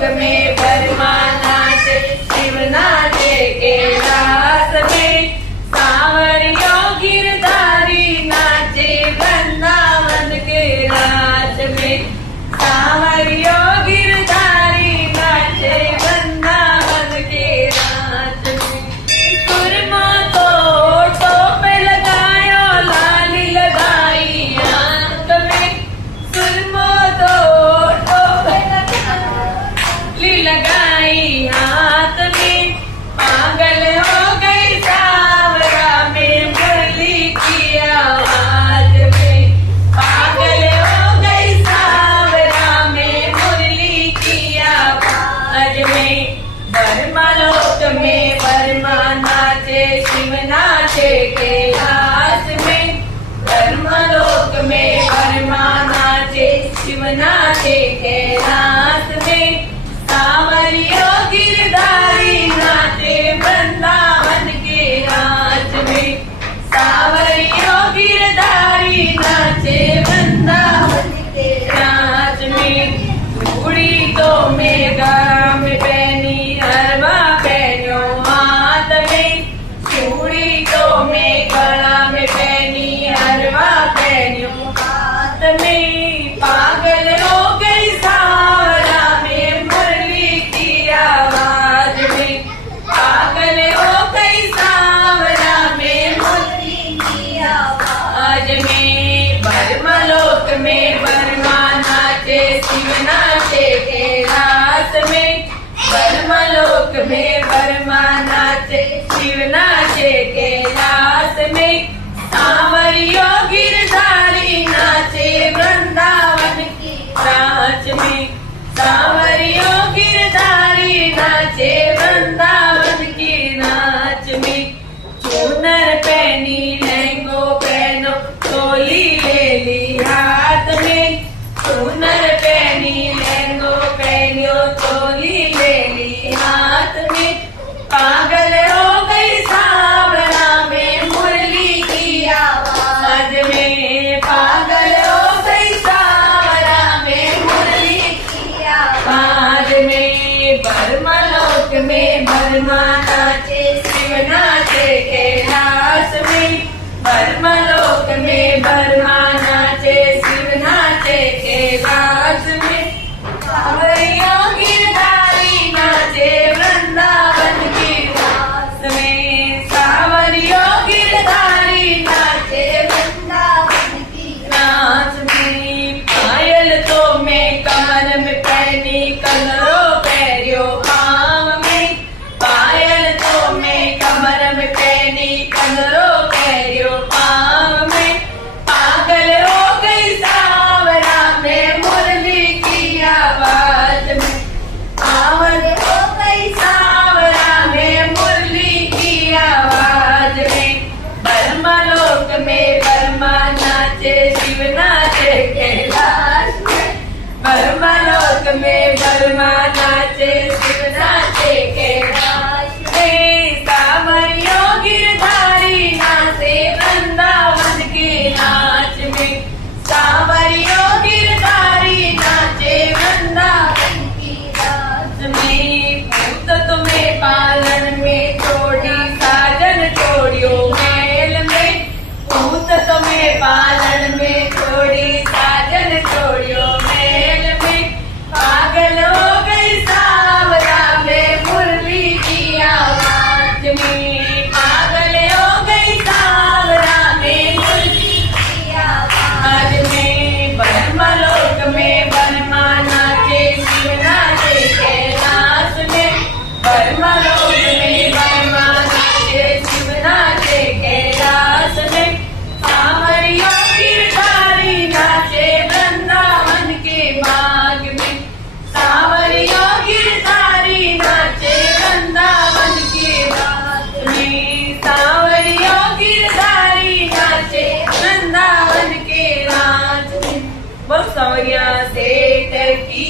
लोक में ब्रह्मा नाचे, शिव नाचे कैलाश में। सांवरियो गिरधारी नाचे वृंदावन के राज में। सांवरियो गिरधारी नाचे वृंदावन के राज में। सुरमा तो टोप लगायो, लाली लगाई आंख में। सुरमा तो टोप लगाई हाथ में। पागल हो गई सांवरा में मुरली की आवाज में। पागल हो गई सांवरा में मुरली की आवाज में। ब्रह्मा लोक में ब्रह्मा नाचे, शिव नाचे कैलाश में। ब्रह्मा लोक में ब्रह्मा नाचे, शिव नाचे कैलाश में। सांवरियो गिरधारी नाचे वृंदावन के राज में। सांवरियो गिरधारी नाचे वृंदावन के राज में। चूड़ी तो में गला में पहनी, हरवा पहनो हाथ में। चूड़ी तो में गला में पहनी, हरवा पहनो हाथ में। पागल हो गई सांवरा में मुरली की आवाज में। पागल हो गई सांवरा में मुरली की आवाज में। ब्रह्मा लोक में ब्रह्मा नाचे, शिव नाचे कैलाश में। ब्रह्मा लोक में ब्रह्मा नाचे, शिव नाचे कैलाश में। सांवरियो गिरधारी नाचे वृंदावन की राज में। सांवरियो गिरधारी नाचे वृंदावन की नाच में। चूनर पहनी लहंगो पहनो, चोली ले ली हाथ में। चूनर पहनी लहंगो पहनो, चोली ले ली हाथ में। पागल हो गई सांवरा में मुरली की आवाज में। पागल हो गई सांवरा में मुरली की आवाज में। ब्रह्मा लोक में ब्रह्मा नाचे, शिव नाचे कैलाश में। ब्रह्मा लोक में ब्रह्मा नाचे, शिव नाचे कैलाश में। सांवरियो गिरधारी नाचे वृंदावन के राज में। सांवरियो गिरधारी नाचे वृंदावन की राज में। पायल तो में कमर में पहनी, कलरो पैरियो पाँव में। पायल तो में कमर में पहनी, कलरो पैरियो पाँव में। पागल हो गई सांवरा में मुरली की आवाज में। पागल हो गई सांवरा में मुरली की आवाज में। ब्रह्मा लोक में ब्रह्मा नाचे, शिव नाचे कैलाश में। ब्रह्मा लोक में ब्रह्मा नाचे, शिव नाचे कैलाश में। सांवरियो गिरधारी नाचे वृंदावन के नाच में। सांवरियो गिरधारी नाचे वृंदावन की राज में। भूत तुम्हें पालन में छोड़ी, साजन छोड़ियो महल में। भूत तुम्हें पालन में छोड़ी, साजन छोड़ियो महल में। पागल हो गई सांवरा में मुरली की आवाज में। पागल हो गई सांवरा में मुरली की आवाज में। ब्रह्मा लोक में ब्रह्मा नाचे, शिव नाचे कैलाश में। ब्रह्मा लोक में ब्रह्मा नाचे, शिव नाचे कैलाश में। सांवरियो गिरधारी नाचे वृंदावन के बाग में। सांवरियो गिरधारी नाचे वृंदावन के बाग में। सांवरियो गिरधारी नाचे वृंदावन के राज में। बस सांवरिया सेठ की